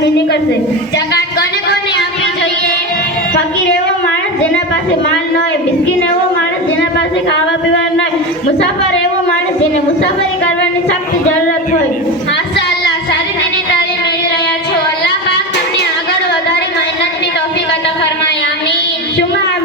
જકાતની નીકળશે। જકાત કોને કોને આપવી જોઈએ? ફકીર એવો માણસ જેના પાસે માલ ન હોય, મિસ્કીન એવો માણસ જેના પાસે ખાવા પીવાનું ન હોય, મુસાફર એવો માણસ જેને મુસાફરી કરવાની સખ્ત જરૂરત હોય। માશાઅલ્લાહ, સારી તેની તાલીમ મેળવી રહ્યા છો। અલ્લાહ પાક તમને આગળ વધારે મહેનતની તૌફીક અતા ફરમાય। આમીન શુમા